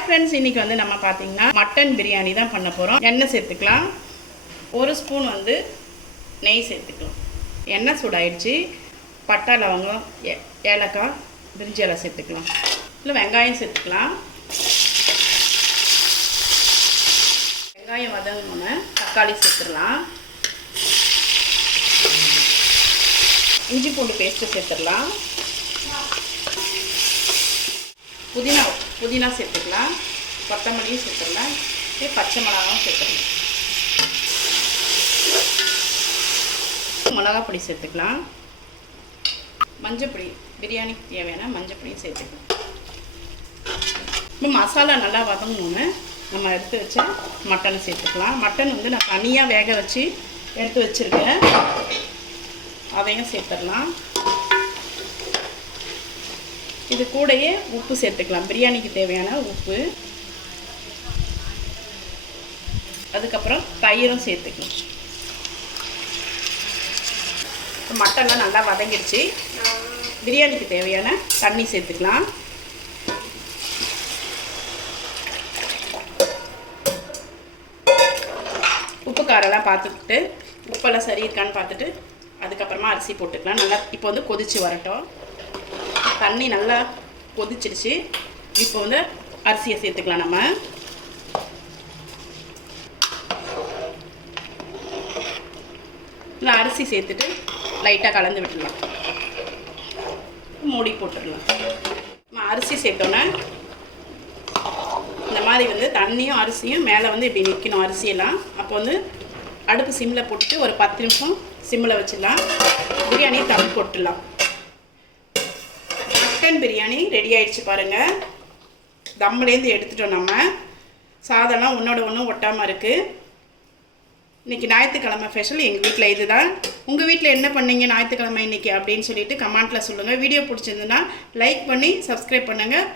Hi friends, இன்றைக்கி வந்து நம்ம பார்த்தீங்கன்னா மட்டன் பிரியாணி தான் பண்ண போகிறோம். எண்ணெய் சேர்த்துக்கலாம். 1 ஸ்பூன் வந்து நெய் சேர்த்துக்கலாம். எண்ணெய் சூடாயிடுச்சு. பட்டை, லவங்கம், ஏலக்காய், பிரிஞ்சி இலை சேர்த்துக்கலாம். இல்லை வெங்காயம் சேர்த்துக்கலாம். வெங்காயம் வதங்கணுன்னு தக்காளி சேர்த்துடலாம். இஞ்சி பூண்டு பேஸ்ட்டு சேர்த்துடலாம். புதினா சேர்த்துக்கலாம். கொத்தமல்லியும் சேர்த்துடலாம். பச்சை மிளகாவும் சேர்த்துக்கலாம். மிளகா பொடி சேர்த்துக்கலாம். மஞ்சள் பொடி, பிரியாணிக்கு தேவையான மஞ்சள் பொடியும் சேர்த்துக்கலாம். இப்போ மசாலா நல்லா வதங்கணுன்னு நம்ம எடுத்து வச்ச மட்டனை சேர்த்துக்கலாம். மட்டன் வந்து நான் தனியாக வேக வச்சு எடுத்து வச்சுருக்கேன். அதையும் சேர்த்துடலாம். இது கூடயே உப்பு சேர்த்துக்கலாம். பிரியாணிக்கு தேவையான உப்பு. அதுக்கப்புறம் தயிரும் சேர்த்துக்கலாம். மட்டன்லாம் நல்லா வதங்கிடுச்சு. பிரியாணிக்கு தேவையான தண்ணி சேர்த்துக்கலாம். உப்பு காரெல்லாம் பார்த்துட்டு உப்பெல்லாம் சரி இருக்கான்னு பார்த்துட்டு அதுக்கப்புறமா அரிசி போட்டுக்கலாம். நல்லா இப்போ வந்து கொதித்து வரட்டும். தண்ணி நல்லா கொதிச்சிடுச்சு. இப்போ வந்து அரிசியை சேர்த்துக்கலாம். நம்ம இல்லை அரிசி சேர்த்துட்டு லைட்டாக கலந்து விட்டுடலாம். மூடி போட்டுடலாம். நம்ம அரிசி சேர்த்தோன்னே இந்த மாதிரி வந்து தண்ணியும் அரிசியும் மேலே வந்து இப்படி நிற்கணும் அரிசியெல்லாம். அப்போ வந்து அடுப்பு சிம்மில் போட்டுட்டு ஒரு 10 நிமிஷம் சிம்மில் வச்சிடலாம். பிரியாணியை தம் போட்டுடலாம். மட்டன் பிரியாணி ரெடி ஆகிடுச்சு பாருங்கள். தம்முலேருந்து எடுத்துட்டோம். நம்ம சாதம்லாம் ஒன்றோட ஒன்று ஒட்டாமல் இருக்குது. இன்றைக்கி ஞாயிற்றுக்கிழமை ஸ்பெஷல் எங்கள் வீட்டில் இது தான். உங்கள் வீட்டில் என்ன பண்ணீங்க ஞாயிற்றுக்கிழமை இன்றைக்கி அப்படின்னு சொல்லிட்டு கமெண்ட்டில் சொல்லுங்கள். வீடியோ பிடிச்சிருந்துன்னா லைக் பண்ணி சப்ஸ்கிரைப் பண்ணுங்கள்.